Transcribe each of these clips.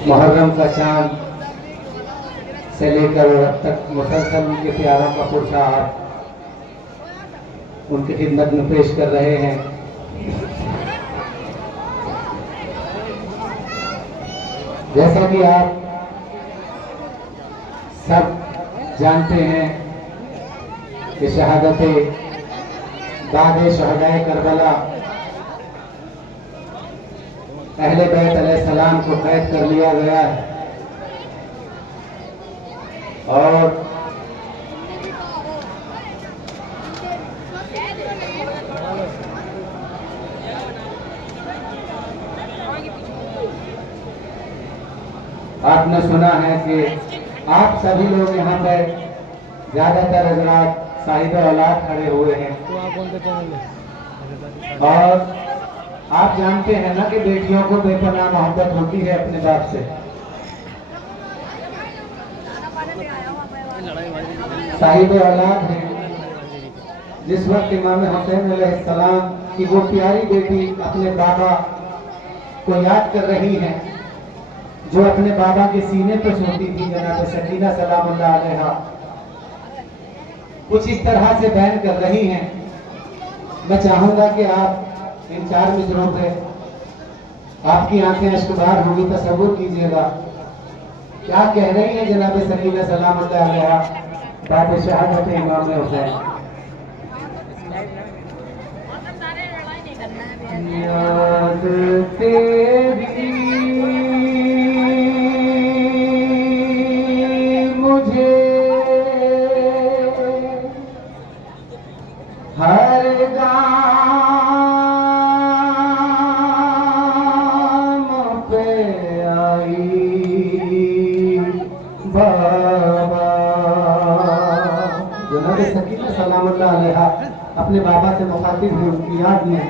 मुहर्रम का चांद से लेकर अब तक मुसलसल उनके प्यारों का पुरस्कार उनकी खिदमत में पेश कर रहे हैं। जैसा कि आप सब जानते हैं कि शहादत बादे शहदाए करबला अहले बैत अलैहिस्सलाम को कैद कर लिया गया है और आपने सुना है कि आप सभी लोग यहाँ पर ज्यादातर हजरात साहिब औलाद खड़े हुए हैं और आप जानते हैं ना कि बेटियों को बेपनाह मोहब्बत होती है अपने बाप से। साहिब औलाद हैं। जिस वक्त इमाम हुसैन अलैहिस्सलाम की वो प्यारी बेटी अपने बाबा को याद कर रही हैं, जो अपने बाबा के सीने पर सोती थी, जनाब सकीना सलामुल्लाह अलैहा, कुछ इस तरह से बयान कर रही हैं। मैं चाहूंगा कि आप इन 4 मिसरों पे आपकी आंखें अश्कबार होगी, तसव्वुर कीजिएगा क्या कह रही हैं जनाब सकीना सलामुल्लाह अलैहा बाद शहादत इमाम हुसैन। याद तेरी मुझे हर गाम पे आई बाबा। जनाब सकीना सलामुल्लाह अलैहा अपने बाबा से मुखातिब हुई उनकी याद में।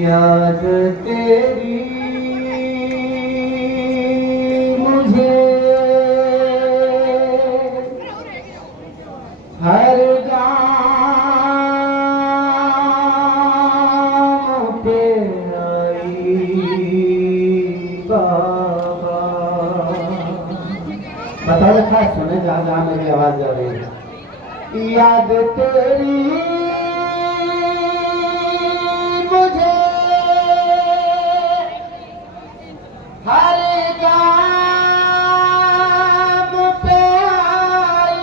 याद तेरी मुझे हर गाम पे आई बाबा। बता रखा सुने जहां जहां मेरी आवाज जा रही है। याद तेरी मुझे हर गाम पे आई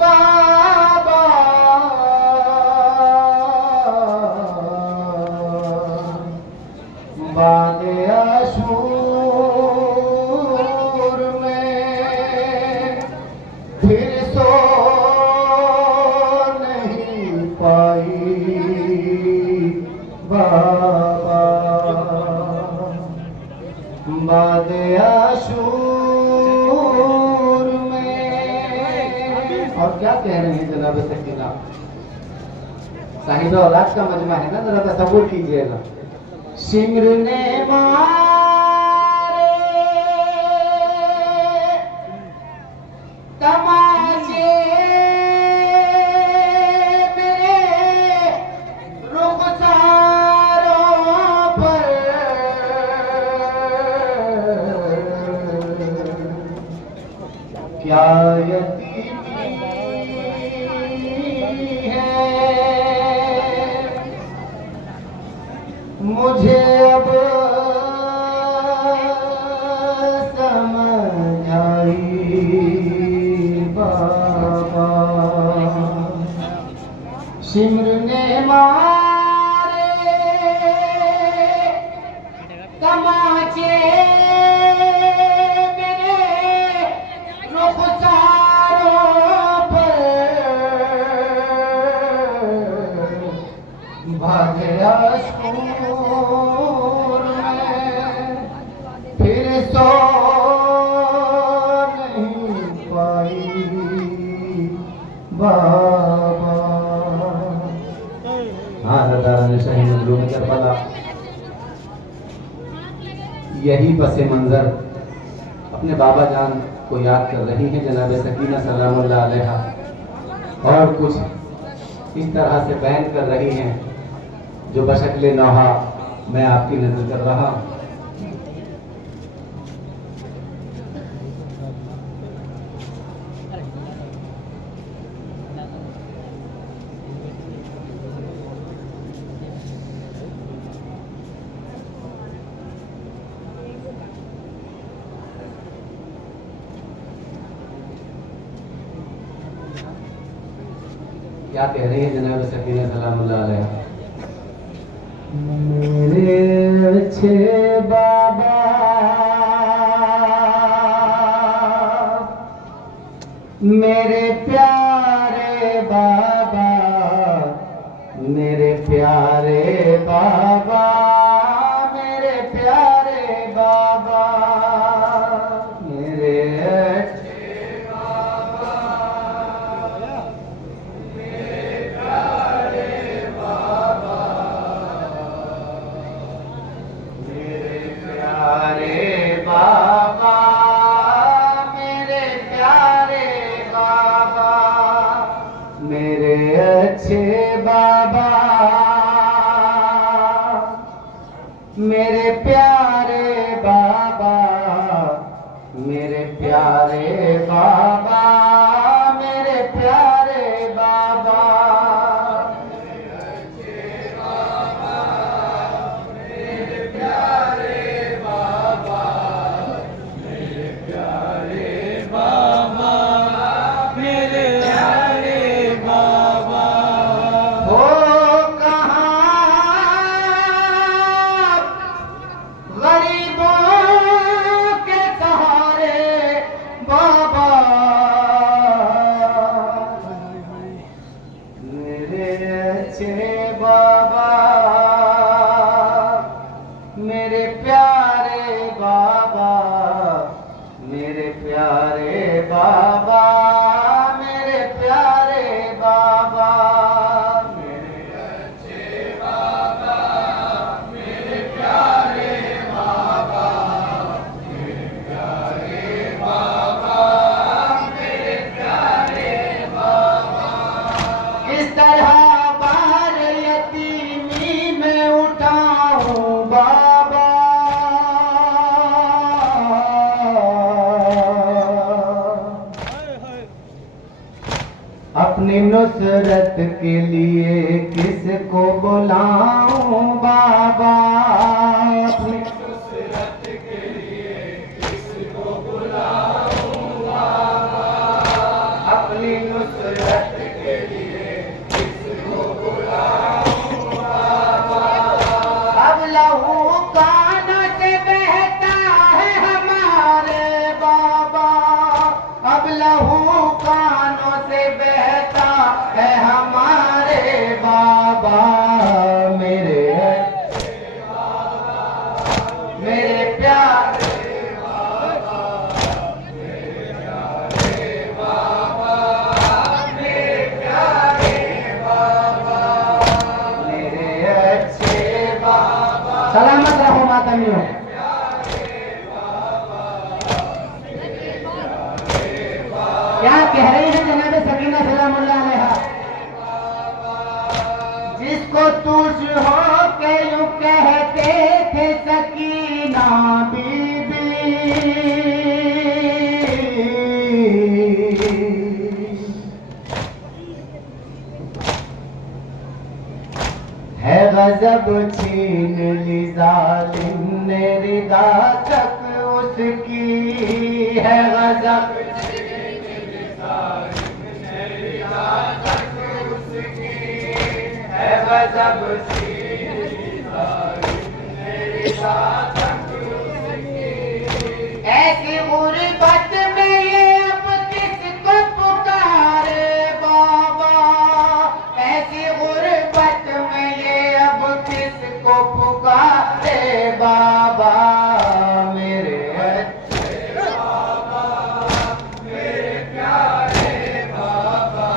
बाबा। बादे आशूर में फिर सो नहीं पाई बाबा। बादे आशूर में। और क्या कह रहे हैं जनाब सकीना, साहिब औलाद का मजमा है ना, जरा तसव्वुर कीजिएगा। शिमर ने मारे तमाचे मेरे रुखसारों पर, क्या यतीमी है मुझे अब समझ आई बाबा। शिमर ने मारे तमाचे मेरे रुखसारों पर, भागे आशूर में फिर सो नहीं पाई बाबा। हाँ सरदार शाही मजलूम करबला, यही पसे मंजर अपने बाबा जान को याद कर रही हैं जनाब सकीना सलामुल्लाह अलैहा, और कुछ इस तरह से बयान कर रही हैं जो बशक्ल नौहा मैं आपकी नजर कर रहा हूं। क्या कह रही है जनाब सकीना सलामुल्लाह अलैहा? मेरे अच्छे बाबा, मेरे प्यारे बाबा, मेरे प्यारे बाबा, मेरे प्यारे बाबा, मेरे मेरे प्यारे बाबा, मेरे प्यारे बाबा, मेरे प्यारे बाबा, मेरे अच्छे बाबा, मेरे प्यारे बाबा, मेरे प्यारे बाबा, मेरे प्यारे बाबा। हो बाबा, मेरे प्यारे बाबा, मेरे प्यारे बाबा, मेरे प्यारे बाबा, मेरे अच्छे बाबा, मेरे प्यारे बाबा, मेरे प्यारे बाबा, मेरे प्यारे बाबा। इस तरह अपनी नुसरत के लिए किसको बुलाऊं बाबा, अपनी नुसरत के लिए किसको बुलाऊं बाबा, अपनी नुसरत के लिए किसको बुलाऊं बाबा। अब लहू कानों से बहता है हमारे बाबा, अब लहू कानों से बहता है हमारे बाबा, मेरे बाबा, मेरे प्यारे बाबा, मेरे प्यारे बाबा, मेरे प्यारे बाबा, मेरे अच्छे बाबा। सलामत रहो मातमियों। क्या कह रही है जनाब सकीना सलामुल्लाह अलैहा? जिसको तुझ हो के यूं कहते थे सकीना बीबी, है गजब छीन ली जालिम ने रिदा तक उसकी, है गजब गजब ऐसी गुर्बत में ये अब किसको पुकारे बाबा, ऐसी गुर्बत में ये अब किसको पुकारे बाबा, मेरे अच्छे बाबा, मेरे प्यारे बाबा,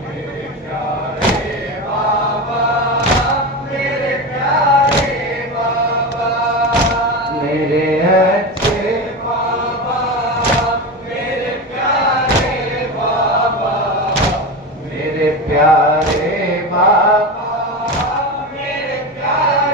मेरे प्यारे बाबा, मेरे प्यारे बाबा, मेरे अच्छे बाबा, मेरे प्यारे बाबा, मेरे प्यारे बाबा, मेरे प्यारे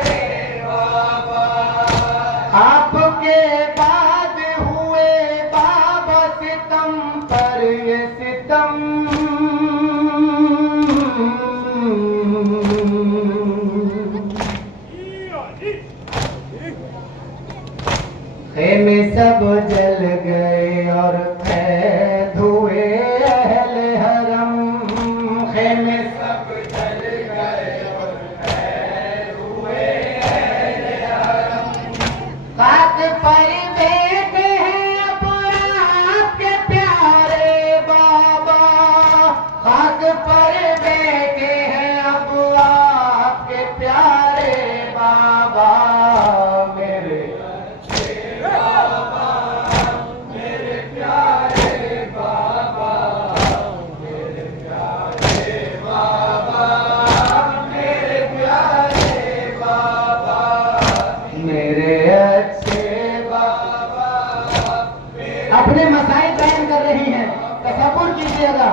खेमे सब जल गए और कैद हुए अहले हरम। खेमे सब जल गए और कैद हुए अहले हरम। खाक पर बैठे हैं अब आपके प्यारे बाबा। खाक पर बैठे हैं अब आपके प्यारे बाबा। मेरे अपने मसाइल बयान कर रही हैं, तसव्वुर कीजिएगा।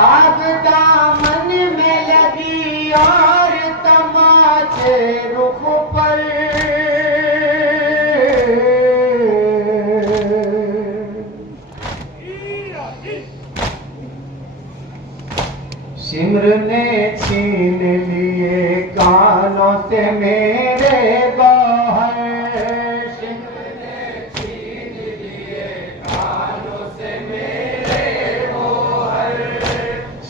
आग दामन में लगी और तमाचे रुख पर। शिम्र ने छीन लिए कानों से मेरे गौहर। शिम्र ने छीन लिए कानों से मेरे गौहर।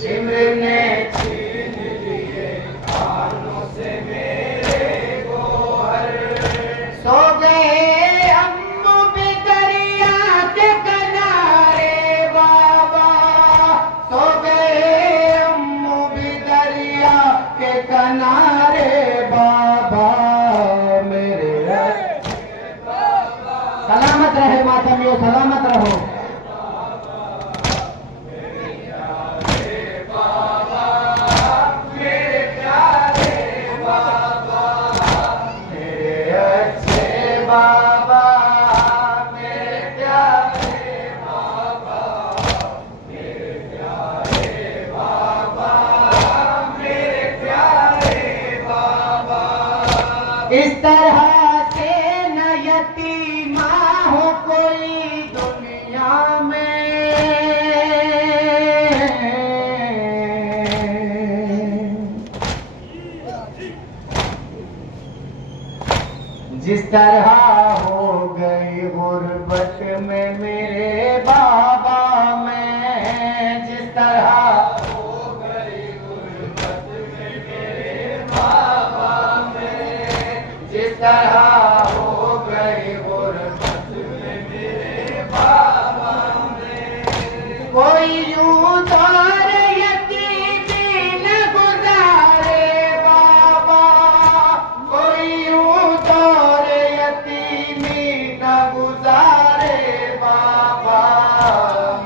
शिम्र ने छीन लिए कानों से मेरे गौहर। सो गए अम्मू भी दरिया के किनारे बाबा। सो गए के किनारे बाबा। मेरे सलामत रहे मातमियों, सलामत रहो। मेरे प्यारे बाबा, मेरे प्यारे बाबा, मेरे अच्छे बाबा, मेरे प्यारे बाबा, मेरे प्यारे बाबा, इस तरह से न यतीमा हो कोई दुनिया में। जिस तरह हो गई गुर्बत में मेरे बाबा में। जिस तरह हो गई गुर्बत में मेरे बाबा में। जिस तरह हो गई गुर्बत में मेरे बाबा में। कोई यूं दौर यतीमी न गुजारे बाबा। कोई यूं दौर यतीमी न गुजारे बाबा।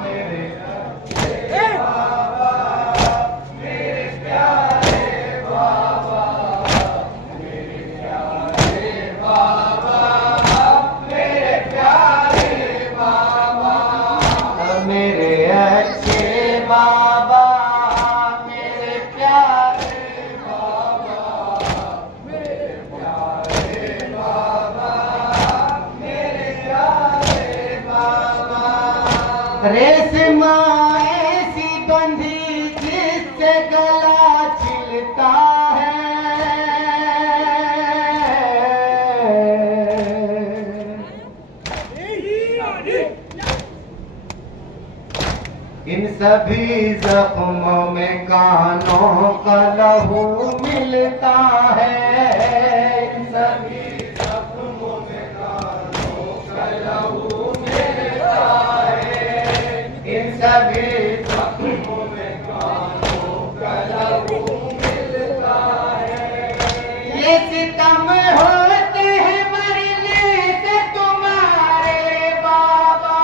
मेरे बाबा, मेरे प्यारे बाबा, मेरे प्यारे बाबा, मेरे प्यारे बाबा, मेरे अच्छे बाबा, मेरे प्यारे बाबा, मेरे प्यारे बाबा, मेरे प्यारे बाबा। रेशमा ऐसी बंधी जिससे गला छिलता है। इन सभी जख्मों में कानों का लहू मिलता है। इन सभी जख्मों में कानों का लहू मिलता है। इन सभी जख्मों में कानों का लहू मिलता है। ये सितम होते हैं मरने से तुम्हारे बाबा।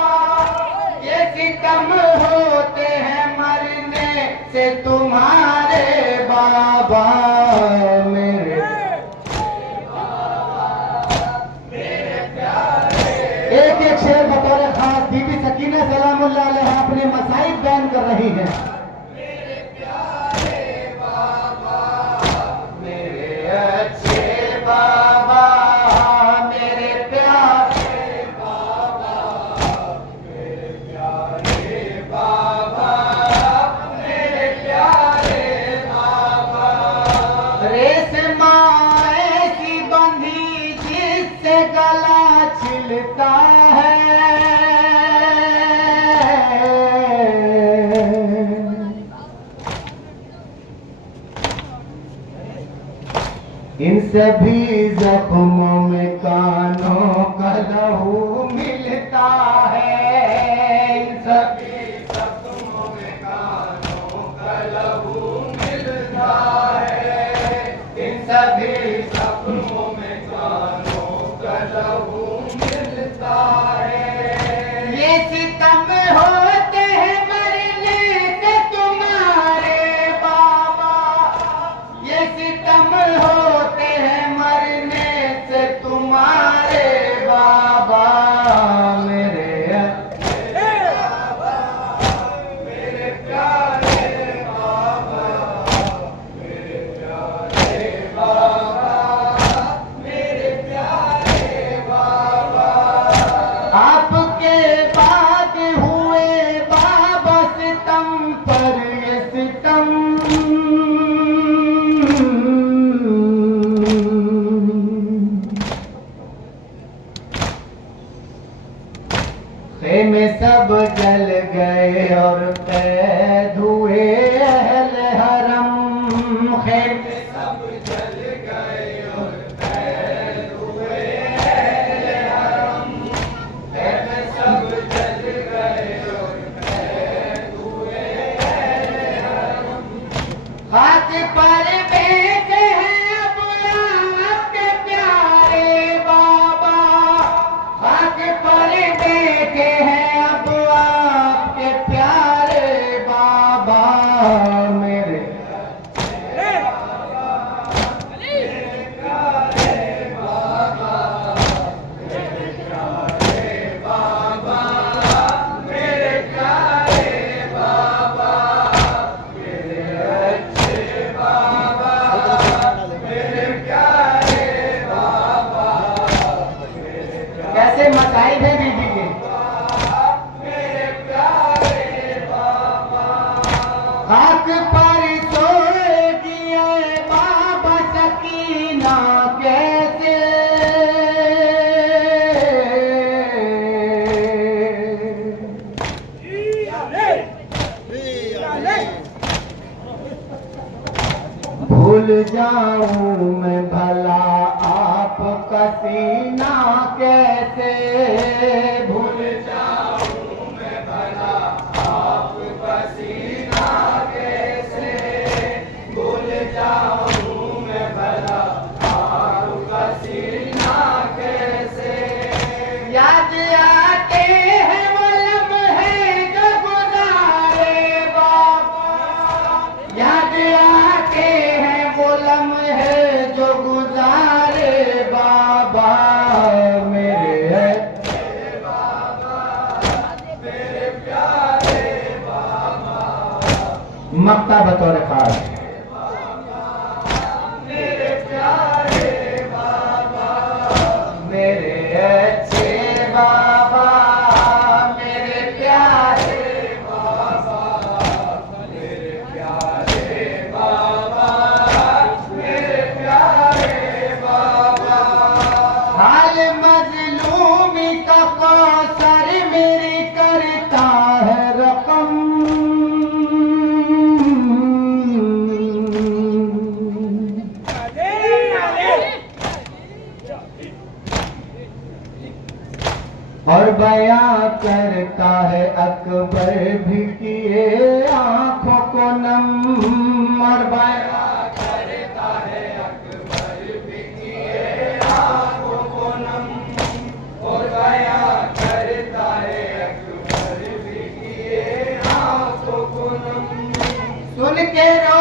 ये सितम होते हैं मरने से तुम्हारे बाबा। मेरे एक एक शेर बतौर खास बीबी सकीना सलामुल्लाह अलैहा अपने मसाइब बयान कर रही हैं। मेरे प्यारे बाबा, मेरे अच्छे बाबा, मेरे प्यारे बाबा, मेरे प्यारे इन सभी जख्मों में कानों का लहू मिलता है, इन सभी जख्मों में कानों का लहू मिलता है, इन सभी जख्मों में कानों का लहू मिलता है। ये सितम होते हैं मरने से तुम्हारे बाबा, ये सितम होते हैं मरने से तुम्हारे बाबा, मेरे बाबा, मेरे प्यारे बाबा, मेरे प्यारे बाबा, मेरे प्यारे बाबा। आपके बाद हुए बाबा सितम पर ये सितम, खेमे सब जल गए और कैद हुए अहले हरम, खेमे सब जल गए और कैद हुए अहले हरम, खेमे सब जल गए और कैद हुए अहले हरम। हाथ पर बेटे हैं अब आपके प्यारे बाबा, हाथ पर बेटे हैं अब आपके प्यारे बाबा, मेरे बाबा, मेरे प्यारे बाबा, मेरे प्यारे बाबा, मेरे प्यारे बाबा, मेरे अच्छे बाबा, मेरे प्यारे बाबा, कैसे मसाइल है बीबी के, मेरे प्यारे बाबा। हाथ पर सोएगी बाबा सकीना कैसे, भूल जाऊं मैं भला आपका सीना कैसे, भूल जाऊं मैं भला आपका सीना कैसे, भूल जाऊं मैं भला आपका सीना कैसे। याद आते हैं वो लम्हे जो गुज़ारे बाबा, याद आते हैं वो लम्हे जो गुज़ारे बाबा, मेरे बाबा, मेरे प्यारे बाबा। मक्ता बतौर खास, मेरे प्यारे बाबा, मेरे अच्छे बाबा, मेरे प्यारे बाबा, मेरे प्यारे बाबा, मेरे प्यारे बाबा। हाल मजलूमी का कौसर मेरी करता है रकम, और बयां करता है अकबर भी किए आंखों को नम, और बयां करता है अकबर भी किए आंखों को नम, और बयां करता है अकबर भी किए आंखों को नम। सुन के रो